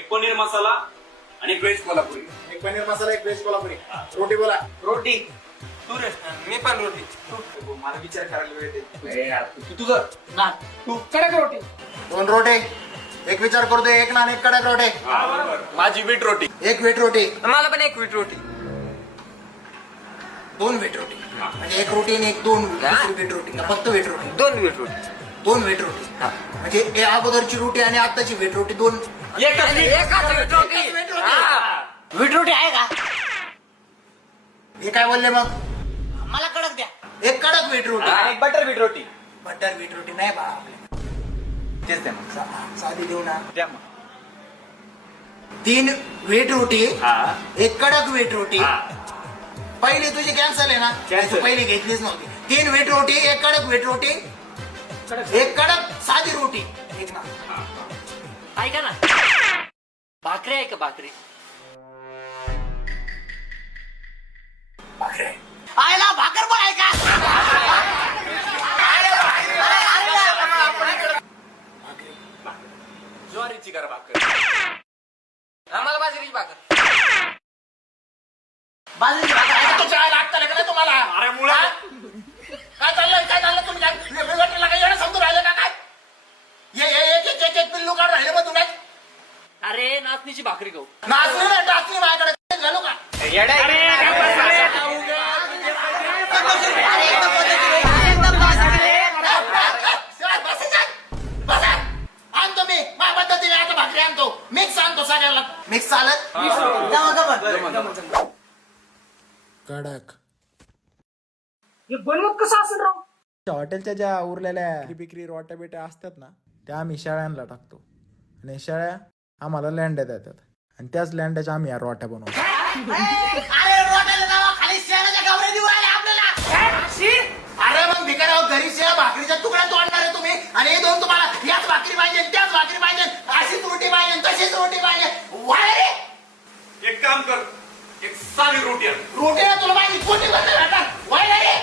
एक पनीर मसाला आणि एक व्हेज कोल्हापुरी. एक पनीर मसाला, एक व्हेज कोल्हापुरी. रोटी बोला. रोटी. तू मी पण रोटी. तू मला विचार करायला वेळ दे. तुझं ना तू कडक रोटी. 2 रोटे. एक विचार करतोय, एक नान, एक कडक रोटे. माझी बीट रोटी. एक व्हीट रोटी. मला पण एक वीट रोटी. 2 व्हीट रोटी. म्हणजे एक रोटी आणि एक 2 व्हीट रोटी. का फक्त व्हीट रोटी? 2 वीट रोटी. 2 व्हीट रोटी. म्हणजे हे अगोदरची रोटी आणि आताची व्हीट रोटी 2. एकाच वीट रोटी. वीट रोटी आहे का? हे काय बोलले मग? मला कडक द्या. एक कडक व्हीट रोटी. एक बटर बीट रोटी. बटर व्हीट रोटी नाही बा. तेच द्या मग. साधी देऊ ना. द्या मग. 3 व्हीट रोटी, हा. एक कडक व्हीट रोटी. पहिली तुझी कॅन्सल आहे ना? Cancel. तू पहिली घेतलीच नव्हती. 3 व्हीट रोटी, एक कडक व्हीट रोटी, एक कडक साधी रोटी. एक ना. ऐका ना, भाकरी आहे का भाकरी? भाकरी. आयला भाकर पण आहे का? ज्वारीची करा भाकर. आम्हाला बाजरीची भाकर. बाजरीची भाकर आहे का? तुझ्या आईला हात लागला तुम्हाला? अरे मुळा. काय चाललंय? काय चाललं तुम्ही? काय वेगवेगळ्याला काय एवढं समजून राहिलं का काय? एक पिल्लू काढून राहिले मग तुम्ही. अरे नाचणीची भाकरी खाऊ. नाचणी नाही, टाचणी माझ्याकडे घालू का? आणतो मी माझ्या पद्धतीने आता भाकरी आणतो. मिक्स आणतो सगळ्याला. मिक्स चालत. कडक. बनवत कसं असेल राव? हॉटेलच्या ज्या उरलेल्या बिक्री रोट्या बिट्या असतात ना, त्या आम्ही शेळ्यांना टाकतो आणि शेळ्या आम्हाला लँड्या देतात आणि त्याच लँड्याच्या आम्ही या रोट्या बनवतो. अरे रोट्याला जावा, खाली शेणाच्या गावऱ्या देऊ राहिले आपल्याला. अरे मग भिकाऱ्या घरी शेळ्या भाकरीच्या तुकड्या तोडणार आहे तुम्ही आणि हे दोन तुम्हाला याच भाकरी पाहिजे, त्याच भाकरी पाहिजे, अशीच रोटी पाहिजे, तशीच रोटी पाहिजे. वाय रे. एक काम कर, एक साधी रोटी आण. रोटीला तुला माझी कोटी बंद राहतात. वाय रे.